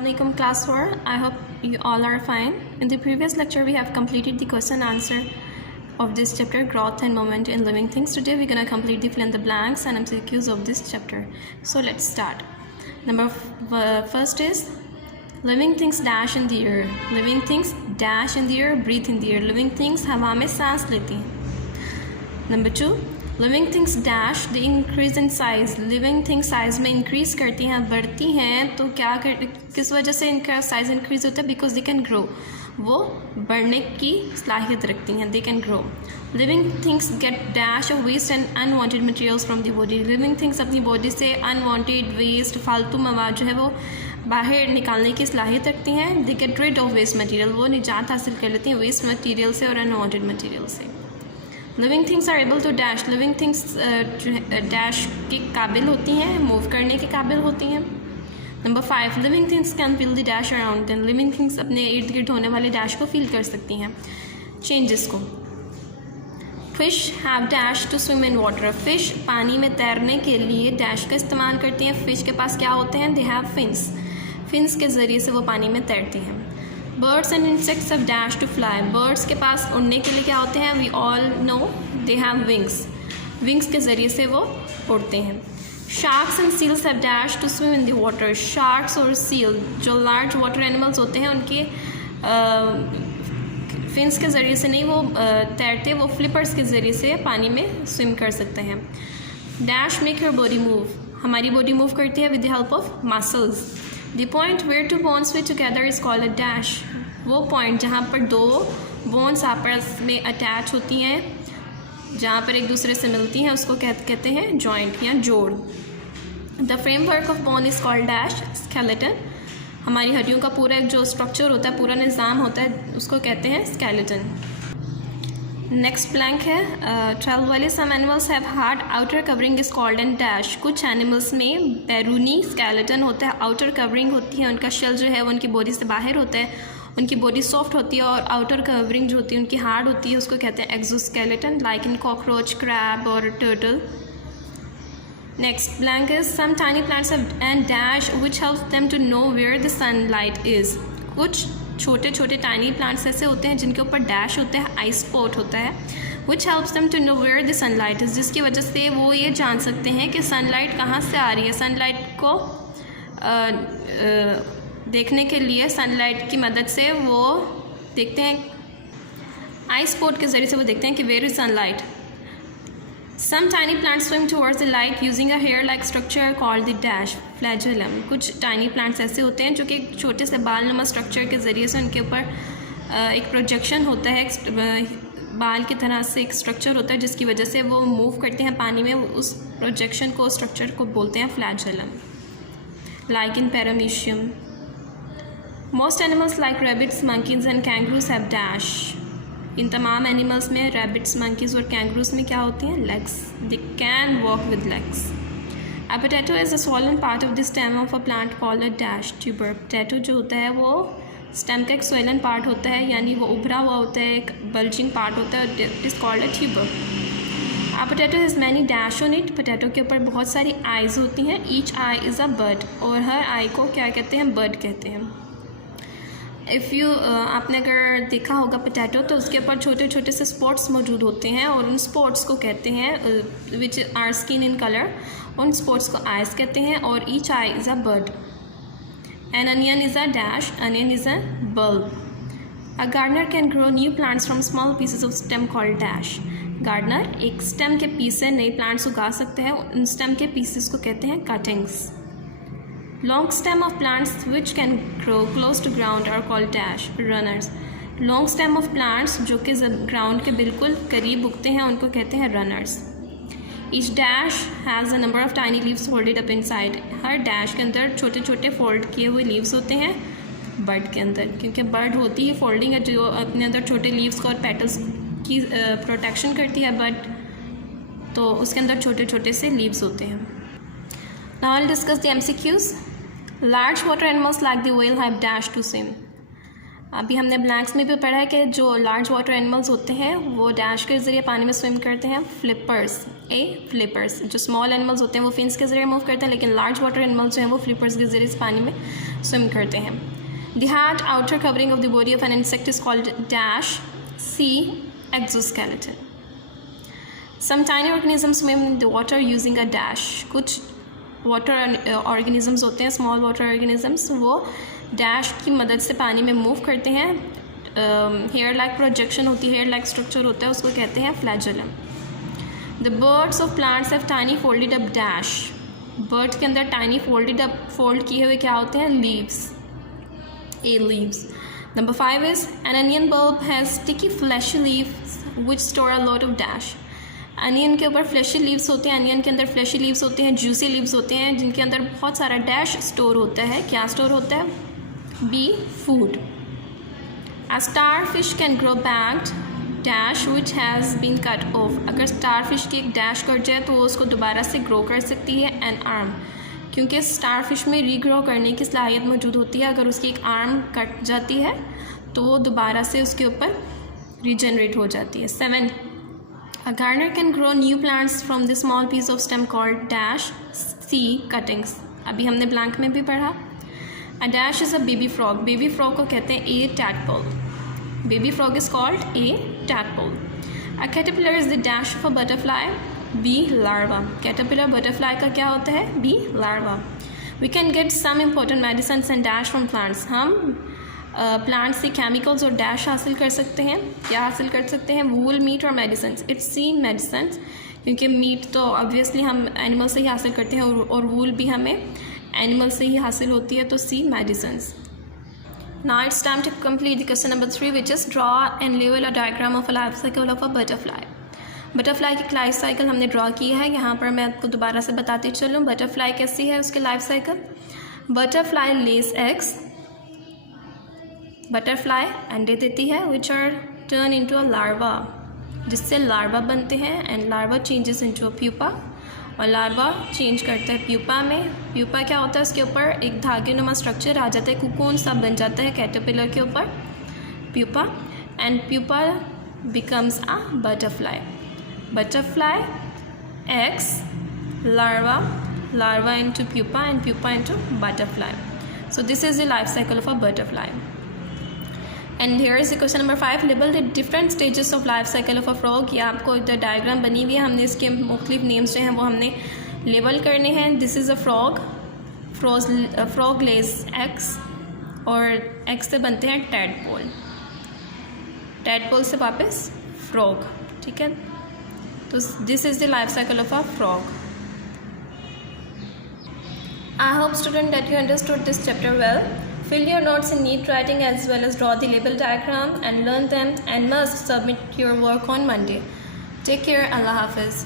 Assalamualaikum class 4. I hope you all are fine. In the previous lecture we have completed the question answer of this chapter, growth and movement in living things. Today we're going to complete the fill in the blanks and MCQs of this chapter. So let's start. First is living things dash in the air. Living things dash in the air, breathe in the air. Living things हवा में सांस लेती हैं. Number 2, living things dash the increase in size. Living things size में increase करती हैं, बढ़ती हैं. तो क्या किस वजह से इनका साइज़ इंक्रीज़ होता है? Because they can grow. वो बढ़ने की सलाहियत रखती हैं. They can grow. Living things get dash of waste and unwanted materials from the body. Living things अपनी बॉडी से अनवांटेड वेस्ट, फालतू मवाद जो है वो बाहर निकालने की सलाहियत रखती हैं. They get rid of waste material. वो निजात हासिल कर लेती हैं वेस्ट मटेरियल से और अनवांटेड मटेरियल से. Living things are able to dash. Living things dash के काबिल होती हैं, मूव करने के काबिल होती हैं. Number 5, living things can feel the dash around them. Living things अपने इर्द गिर्द होने वाले डैश को फील कर सकती हैं, चेंजेस को. Fish have dash to swim in water. Fish पानी में तैरने के लिए डैश का इस्तेमाल करती हैं. फिश के पास क्या होते हैं? They have fins. फिन्स के ज़रिए से वो पानी में तैरती हैं. Birds and insects have dash to fly. Birds के पास उड़ने के लिए क्या होते हैं? We all know they have wings. Wings के ज़रिए से वो उड़ते हैं. Sharks and seals have dash to swim in the water. Sharks और सील जो लार्ज वाटर एनिमल्स होते हैं उनके फिन्स के ज़रिए से नहीं वो तैरते, वो फ्लिपर्स के ज़रिए से पानी में स्विम कर सकते हैं. Dash make your body move. हमारी बॉडी मूव करती है with the help of muscles. The point where two bones fit together is called a dash. वो पॉइंट जहाँ पर दो बोन्स आपस में अटैच होती हैं, जहाँ पर एक दूसरे से मिलती हैं, उसको कहते हैं जॉइंट या जोड़. The framework of bone is called dash skeleton. हमारी हड्डियों का पूरा एक जो स्ट्रक्चर होता है, पूरा निज़ाम होता है, उसको कहते हैं स्केलेटन. नेक्स्ट ब्लैंक है 12 वाले. Some animals have hard outer covering is called and dash. कुछ एनिमल्स में बैरूनी स्केलेटन होता है, आउटर कवरिंग होती है, उनका शेल जो है वो उनकी बॉडी से बाहर होता है, उनकी बॉडी सॉफ्ट होती है, और आउटर कवरिंग जो होती है उनकी हार्ड होती है, उसको कहते हैं exoskeleton, like in cockroach, crab और turtle. Next blank is some tiny plants have and dash which helps them to know where the sunlight is. कुछ छोटे छोटे टाइनी प्लांट्स ऐसे होते हैं जिनके ऊपर डैश होते हैं, आई स्पॉट होता है, which helps them to know where the sunlight is, जिसकी वजह से वो ये जान सकते हैं कि सनलाइट कहाँ से आ रही है. सनलाइट को देखने के लिए सनलाइट की मदद से वो देखते हैं, आई स्पॉट के ज़रिए से वो देखते हैं कि where is sunlight. Some tiny plants swim towards the light using a hair-like structure called the dash flagellum. कुछ tiny plants ऐसे होते हैं जो कि एक छोटे से बाल नुमा स्ट्रक्चर के ज़रिए से उनके ऊपर एक प्रोजेक्शन होता है, बाल की तरह से एक स्ट्रक्चर होता है जिसकी वजह से वो मूव करते हैं पानी में. उस प्रोजेक्शन को, स्ट्रक्चर को बोलते हैं flagellum. Like in paramecium. Most animals like rabbits, monkeys and kangaroos have dash. इन तमाम एनिमल्स में रैबिट्स, मंकीज़ और कैंगरूज में क्या होती हैं? Legs. They can walk with legs. A potato is a swollen part of the stem of a plant called a dash tuber. Potato जो होता है वो स्टेम का एक स्वॉलन पार्ट होता है, यानी वो उभरा हुआ होता है, एक बल्जिंग पार्ट होता है. It is called a tuber. A potato has many dash on it. Potato के ऊपर बहुत सारी आइज़ होती हैं. Each eye is a bird. और हर आई को क्या कहते हैं? बर्ड कहते हैं. आपने अगर देखा होगा पोटैटो, तो उसके ऊपर छोटे छोटे से स्पॉट्स मौजूद होते हैं और उन स्पॉट्स को कहते हैं which are skin in colour. उन स्पॉट्स को आइज कहते हैं. और each eye is a bird. An onion is a dash. Onion is a bulb. A gardener can grow new plants from small pieces of stem called dash. Gardener एक stem के piece से नए plants उगा सकते हैं. उन stem के pieces को कहते हैं cuttings. Long stem of plants which can grow close to ground are called dash runners. Long stem of plants जो कि ग्राउंड के बिल्कुल करीब उगते हैं उनको कहते हैं runners. Each dash has a number of tiny leaves folded up inside. Her dash के अंदर छोटे छोटे फोल्ड किए हुए लीव्स होते हैं बर्ड के अंदर, क्योंकि बर्ड होती है फोल्डिंग है जो अपने अंदर छोटे लीव्स को और पेटल्स की प्रोटेक्शन करती है बर्ड, तो उसके अंदर छोटे छोटे से लीव्स होते हैं. Now I'll discuss the MCQs. Large water animals like the whale have dash to swim. अभी हमने ब्लैंक्स में भी पढ़ा है कि जो लार्ज वाटर एनिमल्स होते हैं वो डैश के ज़रिए पानी में स्विम करते हैं। फ्लिपर्स जो स्मॉल एनिमल्स होते हैं वो फिन्स के ज़रिए मूव करते हैं, लेकिन लार्ज वाटर एनिमल्स जो हैं वो फ्लिपर्स के ज़रिए पानी में स्विम करते हैं। The hard outer covering of the body of an insect is called dash C exoskeleton. Some tiny organisms swim in the water using a dash. कुछ वाटर ऑर्गेनिजम्स होते हैं, स्मॉल वाटर ऑर्गेनिजम्स, वो dash की मदद से पानी में move करते हैं। हेयर लाइक प्रोजेक्शन होती है, हेयर लाइक स्ट्रक्चर होता है, उसको कहते हैं flagellum. The birds of plants have tiny folded up dash. Bird के अंदर टाइनी फोल्ड किए हुए क्या होते हैं? Leaves, leaves. Number 5 is an onion bulb has sticky flashy leaves which store a lot of dash. Onion के ऊपर flashy leaves होते हैं, अनियन के अंदर फ्लैशी लीव्स होते हैं, जूसी लीव्स होते हैं, जिनके अंदर बहुत सारा डैश स्टोर होता है। क्या स्टोर होता है? B food. A starfish can grow back dash which has been cut off। अगर starfish की एक डैश कट जाए तो वो उसको दोबारा से ग्रो कर सकती है। an arm, क्योंकि starfish में रीग्रो करने की सलाहियत मौजूद होती है। अगर उसकी एक आर्म कट जाती है तो वो दोबारा से उसके ऊपर रीजनरेट हो जाती है। 7 A gardener can grow new plants from the small piece of stem called dash C cuttings। अभी हमने ब्लैंक में भी पढ़ा। A dash is a baby frog। Baby frog को कहते हैं a tadpole। Baby frog is called a tadpole। A caterpillar is the dash of a butterfly। B larva। caterpillar butterfly का क्या होता है? B larva। We can get some important medicines and dash from plants। हम plant से chemicals और dash हासिल कर सकते हैं। क्या हासिल कर सकते हैं? वूल, मीट और मेडिसिन। इट्स सी मेडिसिन, क्योंकि मीट तो ऑब्वियसली हम एनिमल से ही हासिल करते हैं और वूल भी हमें एनिमल से ही हासिल होती है, तो C medicine. Now it's time to complete the question number 3 which is draw and label a diagram of a life cycle of a butterfly. Butterfly की लाइफ साइकिल हमने ड्रॉ की है। यहाँ पर मैं आपको दोबारा से बताती चलूँ बटरफ्लाई कैसी है, उसकी life cycle. Butterfly lays eggs. Butterfly अंडे देती है which are turn into a larva, जिससे लार्वा बनते हैं। And larva changes into a pupa, और लार्वा चेंज करता है प्यूपा में। प्यूपा क्या होता है? उसके ऊपर एक धागे नुमा स्ट्रक्चर आ जाता है, कुकून सा बन जाता है कैटरपिलर के ऊपर, pupa. And pupa becomes a butterfly. Butterfly eggs, larva, larva into pupa and pupa into butterfly. So this is the life cycle of a butterfly. And here is the question number 5 label the different stages of life cycle of a frog. ये आपको इधर diagram बनी हुई है, हमने इसके मुख्तलिफ names जो हैं वो हमने लेबल करने हैं। This is a frog less eggs, और एग्स से बनते हैं टैडपोल, टैडपोल से वापस फ्रॉग। ठीक है, तो this is the life cycle of a frog. I hope student that you understood this chapter well. Fill your notes in neat writing as well as draw the label diagram and learn them, and must submit your work on Monday. Take care. Allah Hafiz.